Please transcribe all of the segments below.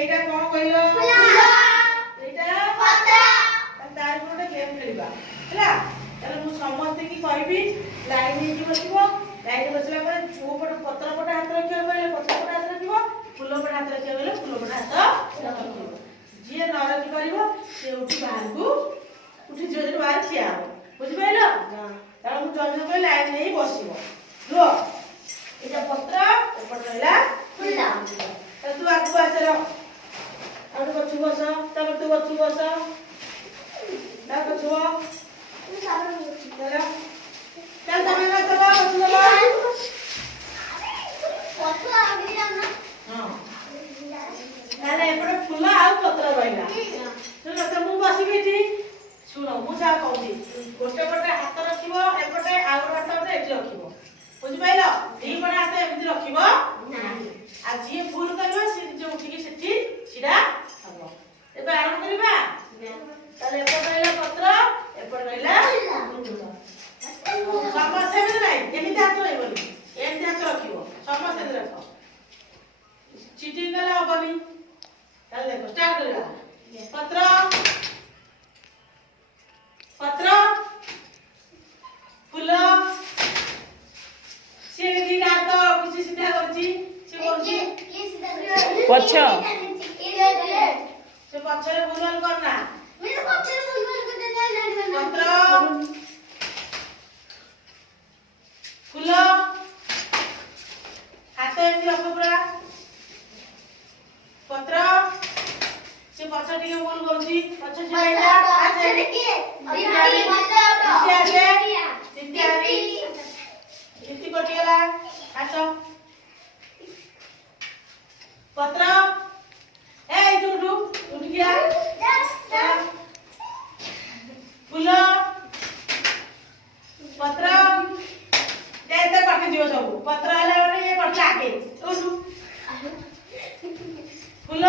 এইটা কোন কইলো ফুল এইটা পত্র তার উপরে গেম খেলিবা ହେଲା তাহলে ମୁଁ ସମସ୍ତେ କି କହିବି ଲାଇନ ହେଇକି ବସିବ ଲାଇନ ବସିଲା ପରେ ଯୋଉ ପଟ ପତ୍ର ପଟ ହାତ ରଖିବ ବୋଲେ ପତ୍ର ପଟ ହାତ ରଖିବ ଫୁଲ ପଟ ହାତ ରଖିବ ବୋଲେ ଫୁଲ ପଟ ହାତ ରଖିବ ଯିଏ ନ ରଖି ପାରିବ ସେ ଉଠି ବାହାରକୁ ଉଠି ଯିବ ଯେଠି ବାହାରେ ଠିଆ ହବ ବୁଝିପାରିଲ ତାହେଲେ ମୁଁ ଜଲ୍ଦି କରି ଲାଇନ ନେଇ ବସିବ ରୁହ ଏଇଟା ପତ୍ର ଏପଟ ରହିଲା ଫୁଲ ତାହେଲେ ତୁ ଆଗକୁ ଆସେ ରହ ଆଉ ପଛକୁ ବସ ତାପରେ ତୁ ପଛକୁ ବସ ତା ପଛକୁ चलो चल तमे ना तो बस चलो पत्र आगे जाना हां ताले एपडे फूल आ पत्र रहिला चलो त मु बसी बेठी सुनो मु जा कहूची गोटे गोटे हाथ रखिबो एपटे आ हाथ रे एठी रखिबो बुझि पाइलो दी बडा हाथ एमति रखिबो नाही आ जी फूल करबो से जे उठी के सेठी छिडा हबो एबे आरंभ करबा ताले एपटे रहिला पत्र एपटे रहिला समस्या भी नहीं एमिति हाथ रहबनी एमिति हाथ रखिबो समस्या दे रखो चीटिंग गला हबनी चल देखो स्टार्ट करिया पत्र पत्र फूल से दिना तो कुछ सीधा करची से बोलची पछो से पछरे बुलबुल करना मैं तो पछरे बुलबुल करते जाई पत्र फूल हाथ एमती रख पूरा पत्र से पछ टिके बोल करछी पछ छिलाइला आसे के इति कटि गेला आसो पत्र ए टुटु उठ गया फूल पत्र देते पट जीव सब पत्र हला माने ये पट आगे उठु फूल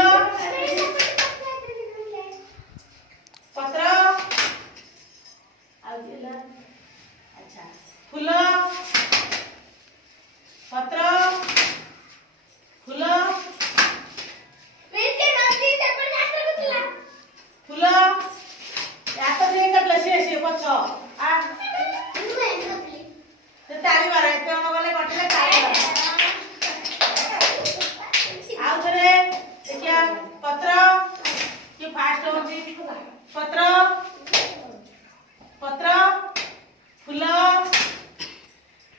पत्र आ गेला अच्छा फूल पत्र फूल मेरे नाती चप्पल हाथ रखला फूल या तो ये कटला से पछ आ ते ताली मारे ते न गले कटले ताली मारे आउ थरे देखिया पत्र कि फास्ट होची पत्र